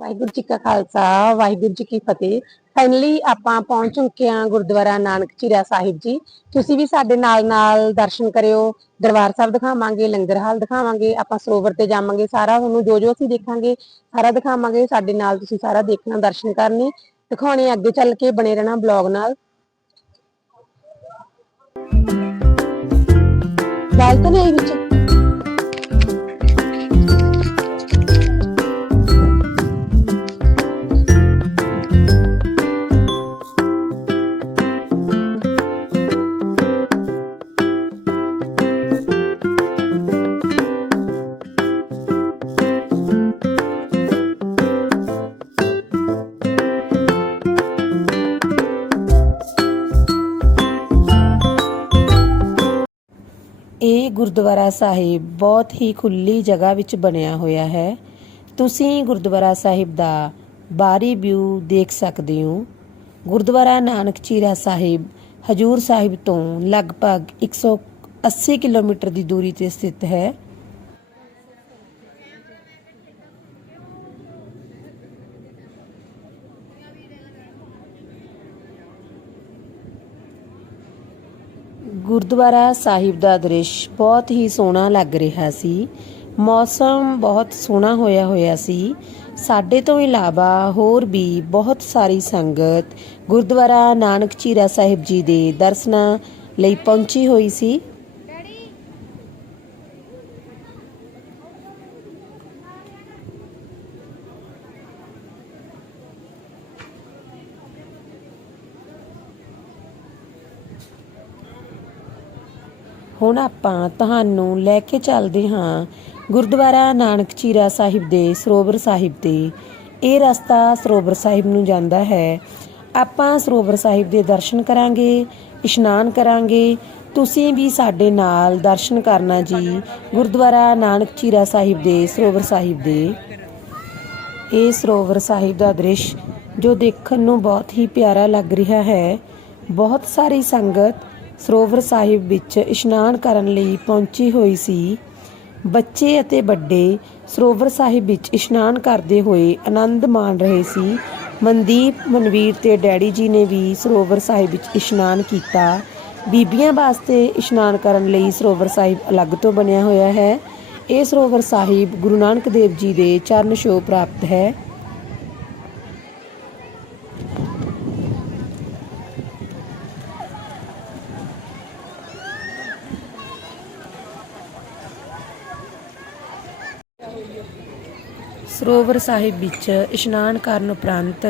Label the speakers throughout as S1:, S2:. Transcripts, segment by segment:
S1: ਵਾਹਿਗੁਰੂ ਜੀ ਕਾ ਖਾਲਸਾ, ਵਾਹਿਗੁਰੂ ਜੀ ਕੀ ਫਤਿਹ। ਫਾਈਨਲੀ ਆਪਾਂ ਪਹੁੰਚ ਚੁੱਕੇ ਹਾਂ ਗੁਰਦੁਆਰਾ ਨਾਨਕ ਚੀਰਾ ਸਾਹਿਬ ਜੀ। ਤੁਸੀਂ ਵੀ ਸਾਡੇ ਨਾਲ ਨਾਲ ਦਰਸ਼ਨ ਕਰਿਓ, ਦਰਬਾਰ ਸਾਹਿਬ ਦਿਖਾਵਾਂਗੇ, ਲੰਗਰ ਹਾਲ ਦਿਖਾਵਾਂਗੇ, ਆਪਾਂ ਸਰੋਵਰ ਤੇ ਜਾਵਾਂਗੇ, ਸਾਰਾ ਤੁਹਾਨੂੰ ਜੋ ਜੋ ਅਸੀਂ ਦੇਖਾਂਗੇ, ਸਾਰਾ ਦਿਖਾਵਾਂਗੇ, ਸਾਡੇ ਨਾਲ ਤੁਸੀਂ ਸਾਰਾ ਦੇਖਣਾ, ਦਰਸ਼ਨ ਕਰਨੇ, ਦਿਖਾਉਣੇ, ਅੱਗੇ ਚੱਲ ਕੇ ਬਣੇ ਰਹਿਣਾ ਬਲੌਗ ਨਾਲ। ਗੱਲ ਤਾਂ ਨਹੀਂ ਵਿੱਚ। ਇਹ ਗੁਰਦੁਆਰਾ ਸਾਹਿਬ ਬਹੁਤ ਹੀ ਖੁੱਲੀ ਜਗ੍ਹਾ ਵਿੱਚ ਬਣਿਆ ਹੋਇਆ ਹੈ। ਤੁਸੀਂ ਗੁਰਦੁਆਰਾ ਸਾਹਿਬ ਦਾ ਬਾਹਰੀ ਵਿਊ ਦੇਖ ਸਕਦੇ ਹੋ। ਗੁਰਦੁਆਰਾ ਨਾਨਕ ਚੀਰਾ ਸਾਹਿਬ, ਹਜੂਰ ਸਾਹਿਬ ਤੋਂ ਲਗਭਗ 180 ਕਿਲੋਮੀਟਰ ਦੀ ਦੂਰੀ ਤੇ ਸਥਿਤ ਹੈ। ਗੁਰਦੁਆਰਾ ਸਾਹਿਬ ਦਾ ਦ੍ਰਿਸ਼ ਬਹੁਤ ਹੀ ਸੋਹਣਾ ਲੱਗ ਰਿਹਾ ਸੀ। ਮੌਸਮ ਬਹੁਤ ਸੋਹਣਾ ਹੋਇਆ ਹੋਇਆ ਸੀ। ਸਾਡੇ ਤੋਂ ਇਲਾਵਾ ਹੋਰ ਵੀ ਬਹੁਤ ਸਾਰੀ ਸੰਗਤ ਗੁਰਦੁਆਰਾ ਨਾਨਕ ਚੀਰਾ ਸਾਹਿਬ ਜੀ ਦੇ ਦਰਸ਼ਨਾਂ ਲਈ ਪਹੁੰਚੀ ਹੋਈ ਸੀ। ਆਪਾਂ ਤੁਹਾਨੂੰ ਲੈ ਕੇ ਚੱਲਦੇ ਹਾਂ ਗੁਰਦੁਆਰਾ ਨਾਨਕ ਚੀਰਾ ਸਾਹਿਬ ਦੇ, ਸਰੋਵਰ ਸਾਹਿਬ ਦੇ। ਇਹ ਰਸਤਾ ਸਰੋਵਰ ਸਾਹਿਬ ਨੂੰ ਜਾਂਦਾ ਹੈ। ਆਪਾਂ ਸਰੋਵਰ ਸਾਹਿਬ ਦੇ ਦਰਸ਼ਨ ਕਰਾਂਗੇ, ਇਸ਼ਨਾਨ ਕਰਾਂਗੇ। ਤੁਸੀਂ ਵੀ ਸਾਡੇ ਨਾਲ ਦਰਸ਼ਨ ਕਰਨਾ ਜੀ, ਗੁਰਦੁਆਰਾ ਨਾਨਕ ਚੀਰਾ ਸਾਹਿਬ ਦੇ, ਸਰੋਵਰ ਸਾਹਿਬ ਦੇ। ਇਹ ਸਰੋਵਰ ਸਾਹਿਬ ਦਾ ਦ੍ਰਿਸ਼ ਜੋ ਦੇਖਣ ਨੂੰ ਬਹੁਤ ਹੀ ਪਿਆਰਾ ਲੱਗ ਰਿਹਾ ਹੈ। ਬਹੁਤ ਸਾਰੀ ਸੰਗਤ ਸਰੋਵਰ ਸਾਹਿਬ ਵਿੱਚ ਇਸ਼ਨਾਨ ਕਰਨ ਲਈ ਪਹੁੰਚੀ ਹੋਈ ਸੀ। ਬੱਚੇ ਅਤੇ ਵੱਡੇ ਸਰੋਵਰ ਸਾਹਿਬ ਵਿੱਚ ਇਸ਼ਨਾਨ ਕਰਦੇ ਹੋਏ ਆਨੰਦ ਮਾਣ ਰਹੇ ਸੀ। ਮਨਦੀਪ, ਮਨਵੀਰ ਤੇ ਡੈਡੀ ਜੀ ਨੇ ਵੀ ਸਰੋਵਰ ਸਾਹਿਬ ਵਿੱਚ ਇਸ਼ਨਾਨ ਕੀਤਾ। ਬੀਬੀਆਂ ਵਾਸਤੇ ਇਸ਼ਨਾਨ ਕਰਨ ਲਈ ਸਰੋਵਰ ਸਾਹਿਬ ਅਲੱਗ ਤੋਂ ਬਣਿਆ ਹੋਇਆ ਹੈ। ਇਹ ਸਰੋਵਰ ਸਾਹਿਬ ਗੁਰੂ ਨਾਨਕ ਦੇਵ ਜੀ ਦੇ ਚਰਨ ਛੋਹ ਪ੍ਰਾਪਤ ਹੈ। ਸਰੋਵਰ ਸਾਹਿਬ ਵਿੱਚ ਇਸ਼ਨਾਨ ਕਰਨ ਉਪਰੰਤ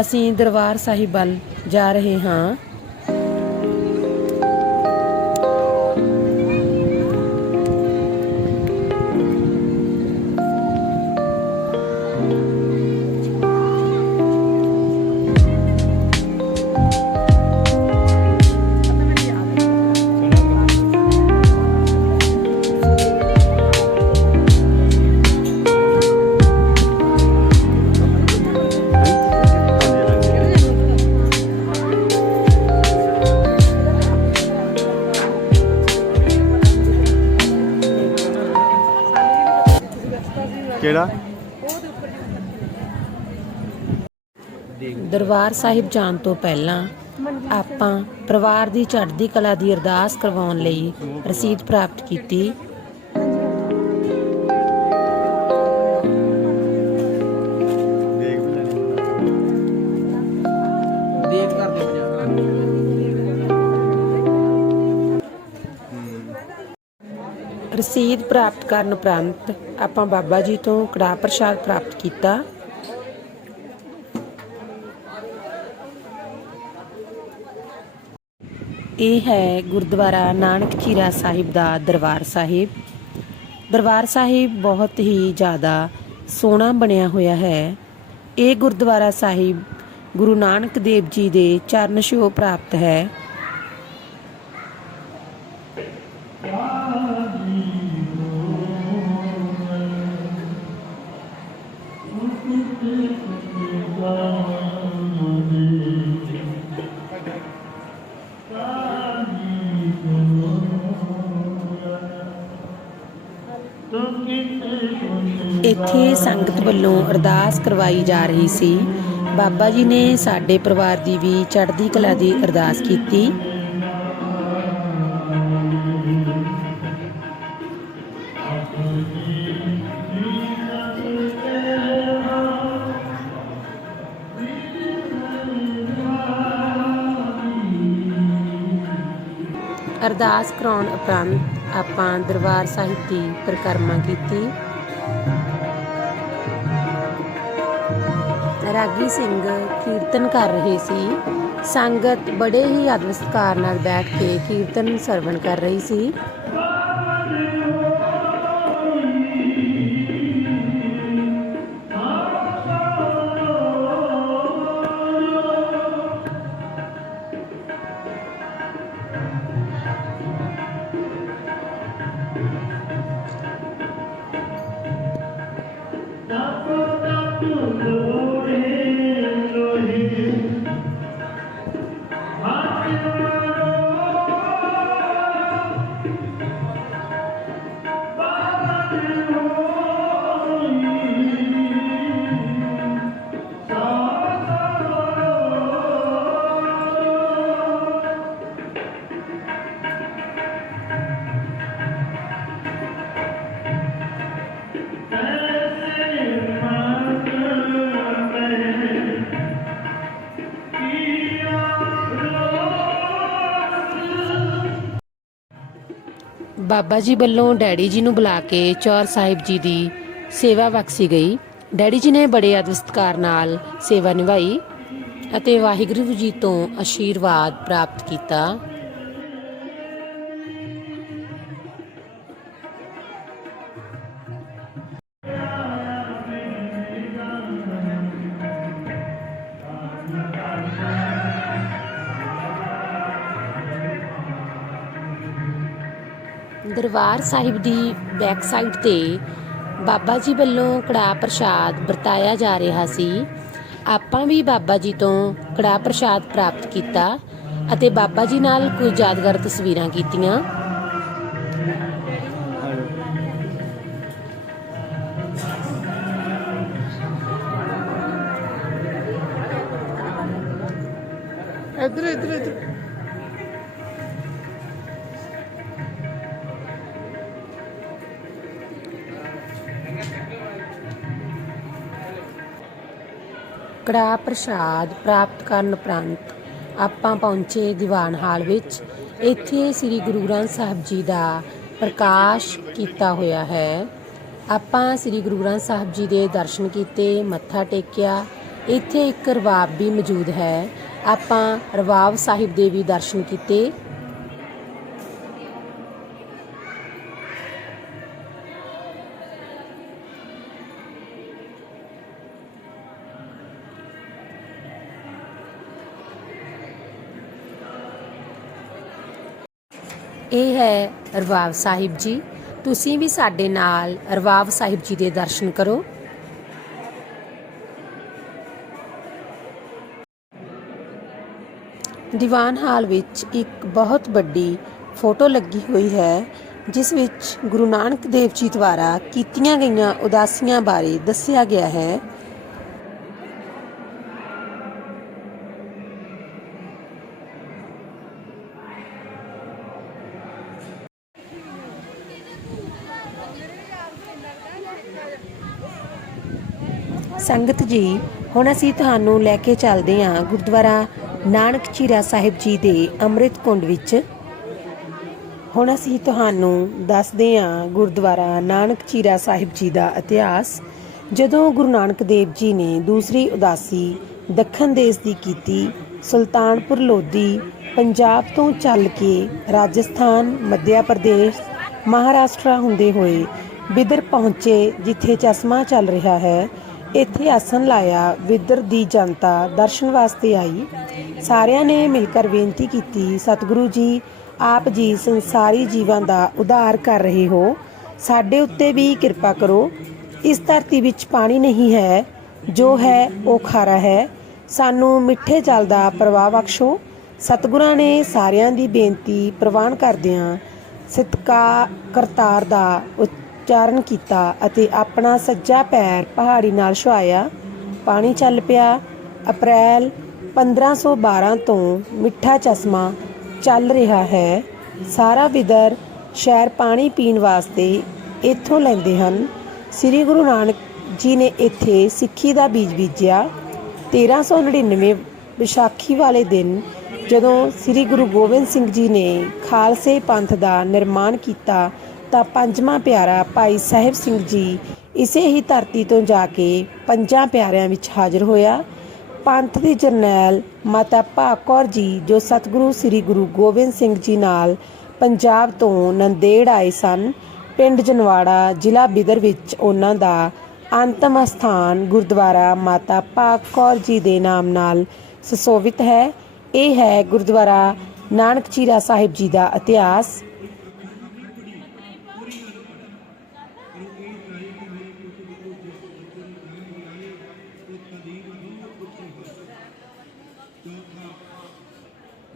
S1: ਅਸੀਂ ਦਰਬਾਰ ਸਾਹਿਬ ਵੱਲ ਜਾ ਰਹੇ ਹਾਂ।
S2: ਕਿਹੜਾ?
S1: ਦਰਬਾਰ ਸਾਹਿਬ ਜਾਣ ਤੋਂ ਪਹਿਲਾਂ ਆਪਾਂ ਪਰਿਵਾਰ ਦੀ ਚੜ੍ਹਦੀ ਕਲਾ ਦੀ ਅਰਦਾਸ ਕਰਵਾਉਣ ਲਈ ਰਸੀਦ ਪ੍ਰਾਪਤ ਕੀਤੀ। ਰਸੀਦ ਪ੍ਰਾਪਤ ਕਰਨ ਉਪਰੰਤ ਆਪਾਂ ਬਾਬਾ ਜੀ ਤੋਂ ਕੜਾਹ ਪ੍ਰਸ਼ਾਦ ਪ੍ਰਾਪਤ ਕੀਤਾ। ਇਹ ਹੈ ਗੁਰਦੁਆਰਾ ਨਾਨਕ ਖੀਰਾ ਸਾਹਿਬ ਦਾ ਦਰਬਾਰ ਸਾਹਿਬ। ਦਰਬਾਰ ਸਾਹਿਬ ਬਹੁਤ ਹੀ ਜ਼ਿਆਦਾ ਸੋਹਣਾ ਬਣਿਆ ਹੋਇਆ ਹੈ। ਇਹ ਗੁਰਦੁਆਰਾ ਸਾਹਿਬ ਗੁਰੂ ਨਾਨਕ ਦੇਵ ਜੀ ਦੇ ਚਰਨ ਛੋਹ ਪ੍ਰਾਪਤ ਹੈ। ਇੱਥੇ ਸੰਗਤ ਵੱਲੋਂ ਅਰਦਾਸ ਕਰਵਾਈ ਜਾ ਰਹੀ ਸੀ। ਬਾਬਾ ਜੀ ਨੇ ਸਾਡੇ ਪਰਿਵਾਰ ਦੀ ਵੀ ਚੜ੍ਹਦੀ ਕਲਾ ਦੀ ਅਰਦਾਸ ਕੀਤੀ। ਅਰਦਾਸ ਕਰਾਉਣ ਉਪਰੰਤ ਆਪਾਂ ਦਰਬਾਰ ਸਾਹਿਬ ਦੀ ਪਰਿਕਰਮਾ ਕੀਤੀ। ਰਾਗੀ ਸਿੰਘ ਕੀਰਤਨ ਕਰ ਰਹੇ ਸੀ। ਸੰਗਤ ਬੜੇ ਹੀ ਆਦਰ ਸਤਿਕਾਰ ਨਾਲ ਬੈਠ ਕੇ ਕੀਰਤਨ ਸਰਵਣ ਕਰ ਰਹੀ ਸੀ। ਬਾਬਾ ਜੀ ਵੱਲੋਂ ਡੈਡੀ ਜੀ ਨੂੰ ਬੁਲਾ ਕੇ ਚੌਰ ਸਾਹਿਬ ਜੀ ਦੀ ਸੇਵਾ ਬਖਸ਼ੀ ਗਈ। ਡੈਡੀ ਜੀ ਨੇ ਬੜੇ ਆਦਰ ਸਤਿਕਾਰ ਨਾਲ ਸੇਵਾ ਨਿਭਾਈ ਅਤੇ ਵਾਹਿਗੁਰੂ ਜੀ ਤੋਂ ਆਸ਼ੀਰਵਾਦ ਪ੍ਰਾਪਤ ਕੀਤਾ। ਦਰਬਾਰ ਸਾਹਿਬ ਦੀ ਬੈਕ ਸਾਈਡ ਤੇ ਬਾਬਾ ਜੀ ਵੱਲੋਂ ਕੜਾਹ ਪ੍ਰਸ਼ਾਦ ਵਰਤਾਇਆ ਜਾ ਰਿਹਾ ਸੀ। ਆਪਾਂ ਵੀ ਬਾਬਾ ਜੀ ਤੋਂ ਕੜਾਹ ਪ੍ਰਸ਼ਾਦ ਪ੍ਰਾਪਤ ਕੀਤਾ ਅਤੇ ਬਾਬਾ ਜੀ ਨਾਲ ਕੁਝ ਯਾਦਗਾਰ ਤਸਵੀਰਾਂ ਕੀਤੀਆਂ। ਕੜਾਹ ਪ੍ਰਸ਼ਾਦ ਪ੍ਰਾਪਤ ਕਰਨ ਉਪਰੰਤ ਆਪਾਂ ਪਹੁੰਚੇ ਦੀਵਾਨ ਹਾਲ ਵਿੱਚ। ਇੱਥੇ ਸ੍ਰੀ ਗੁਰੂ ਗ੍ਰੰਥ ਸਾਹਿਬ ਜੀ ਦਾ ਪ੍ਰਕਾਸ਼ ਕੀਤਾ ਹੋਇਆ ਹੈ। ਆਪਾਂ ਸ੍ਰੀ ਗੁਰੂ ਗ੍ਰੰਥ ਸਾਹਿਬ ਜੀ ਦੇ ਦਰਸ਼ਨ ਕੀਤੇ, ਮੱਥਾ ਟੇਕਿਆ। ਇੱਥੇ ਇੱਕ ਰਵਾਬ ਵੀ ਮੌਜੂਦ ਹੈ। ਆਪਾਂ ਰਵਾਬ ਸਾਹਿਬ ਦੇ ਵੀ ਦਰਸ਼ਨ ਕੀਤੇ। ਇਹ ਹੈ ਰਵਾਬ ਸਾਹਿਬ ਜੀ। ਤੁਸੀਂ ਵੀ ਸਾਡੇ ਨਾਲ ਰਵਾਬ ਸਾਹਿਬ ਜੀ ਦੇ ਦਰਸ਼ਨ ਕਰੋ। ਦੀਵਾਨ ਹਾਲ ਵਿੱਚ ਇੱਕ ਬਹੁਤ ਵੱਡੀ ਫੋਟੋ ਲੱਗੀ ਹੋਈ ਹੈ, ਜਿਸ ਵਿੱਚ ਗੁਰੂ ਨਾਨਕ ਦੇਵ ਜੀ ਦੁਆਰਾ ਕੀਤੀਆਂ ਗਈਆਂ ਉਦਾਸੀਆਂ ਬਾਰੇ ਦੱਸਿਆ ਗਿਆ ਹੈ। ਸੰਗਤ ਜੀ, ਹੁਣ ਅਸੀਂ ਤੁਹਾਨੂੰ ਲੈ ਕੇ ਚੱਲਦੇ ਹਾਂ ਗੁਰਦੁਆਰਾ ਨਾਨਕ ਚੀਰਾ ਸਾਹਿਬ ਜੀ ਦੇ ਅੰਮ੍ਰਿਤ ਕੁੰਡ ਵਿੱਚ। ਹੁਣ ਅਸੀਂ ਤੁਹਾਨੂੰ ਦੱਸਦੇ ਹਾਂ ਗੁਰਦੁਆਰਾ ਨਾਨਕ ਚੀਰਾ ਸਾਹਿਬ ਜੀ ਦਾ ਇਤਿਹਾਸ। ਜਦੋਂ ਗੁਰੂ ਨਾਨਕ ਦੇਵ ਜੀ ਨੇ ਦੂਸਰੀ ਉਦਾਸੀ ਦੱਖਣ ਦੇਸ਼ ਦੀ ਕੀਤੀ, ਸੁਲਤਾਨਪੁਰ ਲੋਧੀ, ਪੰਜਾਬ ਤੋਂ ਚੱਲ ਕੇ ਰਾਜਸਥਾਨ, ਮੱਧਿਆ ਪ੍ਰਦੇਸ਼, ਮਹਾਰਾਸ਼ਟਰ ਹੁੰਦੇ ਹੋਏ ਬਿਦਰ ਪਹੁੰਚੇ, ਜਿੱਥੇ ਚਸ਼ਮਾ ਚੱਲ ਰਿਹਾ ਹੈ ਇੱਥੇ ਆਸਣ ਲਾਇਆ ਵਿਦਰ ਦੀ ਜਨਤਾ ਦਰਸ਼ਨ ਵਾਸਤੇ ਆਈ। ਸਾਰਿਆਂ ਨੇ ਮਿਲ ਕੇ ਬੇਨਤੀ ਕੀਤੀ, ਸਤਿਗੁਰੂ ਜੀ, ਆਪ ਜੀ ਸੰਸਾਰੀ ਜੀਵਾਂ ਦਾ ਉਧਾਰ ਕਰ ਰਹੇ ਹੋ। ਸਾਡੇ ਉੱਤੇ ਵੀ ਕਿਰਪਾ ਕਰੋ। ਇਸ ਧਰਤੀ ਵਿੱਚ ਪਾਣੀ ਨਹੀਂ ਹੈ, ਜੋ ਹੈ ਉਹ ਖਾਰਾ ਹੈ। ਸਾਨੂੰ ਮਿੱਠੇ ਜਲ ਦਾ ਪ੍ਰਵਾਹ ਬਖਸ਼ੋ। ਸਤਿਗੁਰਾਂ ਨੇ ਸਾਰਿਆਂ ਦੀ ਬੇਨਤੀ ਪ੍ਰਵਾਨ ਕਰਦਿਆਂ ਸਤਕਾ ਕਰਤਾਰ ਦਾ ਉ- ਉਚਾਰਨ ਕੀਤਾ ਅਤੇ ਆਪਣਾ ਸੱਜਾ ਪੈਰ ਪਹਾੜੀ ਨਾਲ ਛੁਆਇਆ ਪਾਣੀ ਚੱਲ ਪਿਆ। ਅਪ੍ਰੈਲ 1512 ਤੋਂ ਮਿੱਠਾ ਚਸ਼ਮਾ ਚੱਲ ਰਿਹਾ ਹੈ। ਸਾਰਾ ਵਿਦਰ ਸ਼ਹਿਰ ਪਾਣੀ ਪੀਣ ਵਾਸਤੇ ਇੱਥੋਂ ਲੈਂਦੇ ਹਨ। ਸ੍ਰੀ ਗੁਰੂ ਨਾਨਕ ਜੀ ਨੇ ਇੱਥੇ ਸਿੱਖੀ ਦਾ ਬੀਜ ਬੀਜਿਆ। 1399 ਵਿਸਾਖੀ ਵਾਲੇ ਦਿਨ ਜਦੋਂ ਸ੍ਰੀ ਗੁਰੂ ਗੋਬਿੰਦ ਸਿੰਘ ਜੀ ਨੇ ਖਾਲਸੇ ਪੰਥ ਦਾ ਨਿਰਮਾਣ ਕੀਤਾ ਤਾਂ ਪੰਜਵਾਂ ਪਿਆਰਾ ਭਾਈ ਸਾਹਿਬ ਸਿੰਘ ਜੀ ਇਸੇ ਹੀ ਧਰਤੀ ਤੋਂ ਜਾ ਕੇ ਪੰਜਾਂ ਪਿਆਰਿਆਂ ਵਿੱਚ ਹਾਜ਼ਰ ਹੋਇਆ। ਪੰਥ ਦੀ ਜਰਨੈਲ ਮਾਤਾ ਭਾਗ ਕੌਰ ਜੀ, ਜੋ ਸਤਿਗੁਰੂ ਸ੍ਰੀ ਗੁਰੂ ਗੋਬਿੰਦ ਸਿੰਘ ਜੀ ਨਾਲ ਪੰਜਾਬ ਤੋਂ ਨੰਦੇੜ ਆਏ ਸਨ, ਪਿੰਡ ਜਨਵਾੜਾ ਜ਼ਿਲ੍ਹਾ ਬਿਦਰ ਵਿੱਚ ਉਹਨਾਂ ਦਾ ਅੰਤਮ ਸਥਾਨ ਗੁਰਦੁਆਰਾ ਮਾਤਾ ਭਾਗ ਕੌਰ ਜੀ ਦੇ ਨਾਮ ਨਾਲ ਸੁਸ਼ੋਭਿਤ ਹੈ। ਇਹ ਹੈ ਗੁਰਦੁਆਰਾ ਨਾਨਕ ਚੀਰਾ ਸਾਹਿਬ ਜੀ ਦਾ ਇਤਿਹਾਸ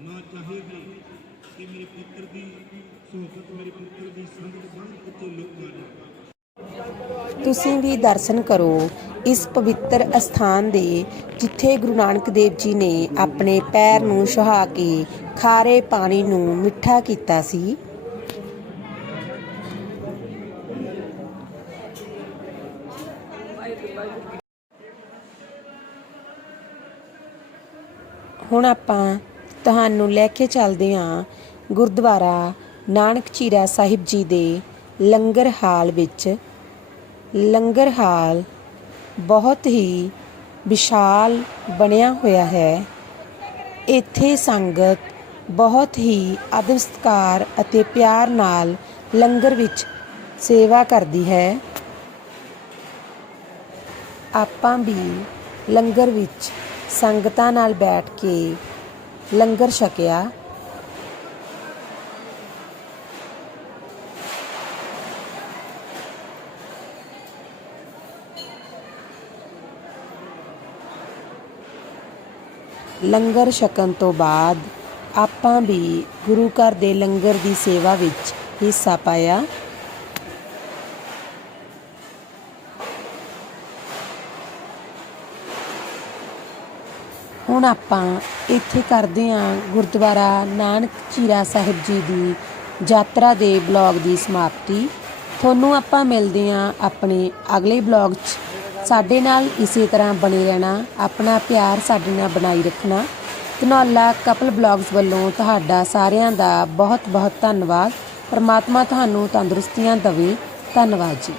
S3: ਮਾਂ ਚਾਹੇਗੀ ਕਿ ਮੇਰੇ ਪੁੱਤਰ ਦੀ ਸੋਹਬਤ ਮੇਰੇ ਪੁੱਤਰ ਦੀ ਸੰਗਤ ਬਹੁਤ ਉੱਚੇ ਲੋਕਾਂ ਨੇ
S1: ਤੁਸੀਂ ਵੀ ਦਰਸ਼ਨ ਕਰੋ ਇਸ ਪਵਿੱਤਰ ਅਸਥਾਨ ਦੇ, ਜਿੱਥੇ ਗੁਰੂ ਨਾਨਕ ਦੇਵ ਜੀ ਨੇ ਆਪਣੇ ਪੈਰ ਨੂੰ ਸੁਹਾ ਕੇ ਖਾਰੇ ਪਾਣੀ ਨੂੰ ਮਿੱਠਾ ਕੀਤਾ ਸੀ। ਹੁਣ ਆਪਾਂ ਤੁਹਾਨੂੰ ਲੈ ਕੇ ਚੱਲਦੇ ਹਾਂ ਗੁਰਦੁਆਰਾ ਨਾਨਕ ਚੀਰਾ ਸਾਹਿਬ ਜੀ ਦੇ ਲੰਗਰ ਹਾਲ ਵਿੱਚ, ਲੰਗਰ ਹਾਲ ਬਹੁਤ ਹੀ ਵਿਸ਼ਾਲ ਬਣਿਆ ਹੋਇਆ ਹੈ। ਇੱਥੇ ਸੰਗਤ ਬਹੁਤ ਹੀ ਆਦਰ ਸਤਿਕਾਰ ਅਤੇ ਪਿਆਰ ਨਾਲ ਲੰਗਰ ਵਿੱਚ ਸੇਵਾ ਕਰਦੀ ਹੈ। ਆਪਾਂ ਵੀ ਲੰਗਰ ਵਿੱਚ ਸੰਗਤਾਂ ਨਾਲ ਬੈਠ ਕੇ ਲੰਗਰ ਛਕਿਆ। ਲੰਗਰ ਛਕਣ ਤੋਂ ਬਾਅਦ ਆਪਾਂ ਵੀ ਗੁਰੂ ਘਰ ਦੇ ਲੰਗਰ ਦੀ ਸੇਵਾ ਵਿੱਚ ਹਿੱਸਾ ਪਾਇਆ। ਹੁਣ ਆਪਾਂ ਇੱਥੇ ਕਰਦੇ ਹਾਂ ਗੁਰਦੁਆਰਾ ਨਾਨਕ ਚੀਰਾ ਸਾਹਿਬ ਜੀ ਦੀ ਯਾਤਰਾ ਦੇ ਬਲੌਗ ਦੀ ਸਮਾਪਤੀ। ਤੁਹਾਨੂੰ ਆਪਾਂ ਮਿਲਦੇ ਹਾਂ ਆਪਣੇ ਅਗਲੇ ਬਲੌਗ 'ਚ। ਸਾਡੇ ਨਾਲ ਇਸੇ ਤਰ੍ਹਾਂ ਬਣੇ ਰਹਿਣਾ, ਆਪਣਾ ਪਿਆਰ ਸਾਡੇ ਨਾਲ ਬਣਾਈ ਰੱਖਣਾ। ਧਨੌਲਾ ਕਪਲ ਬਲੌਗਸ ਵੱਲੋਂ ਤੁਹਾਡਾ ਸਾਰਿਆਂ ਦਾ ਬਹੁਤ ਬਹੁਤ ਧੰਨਵਾਦ। ਪਰਮਾਤਮਾ ਤੁਹਾਨੂੰ ਤੰਦਰੁਸਤੀਆਂ ਦੇਵੇ। ਧੰਨਵਾਦ ਜੀ।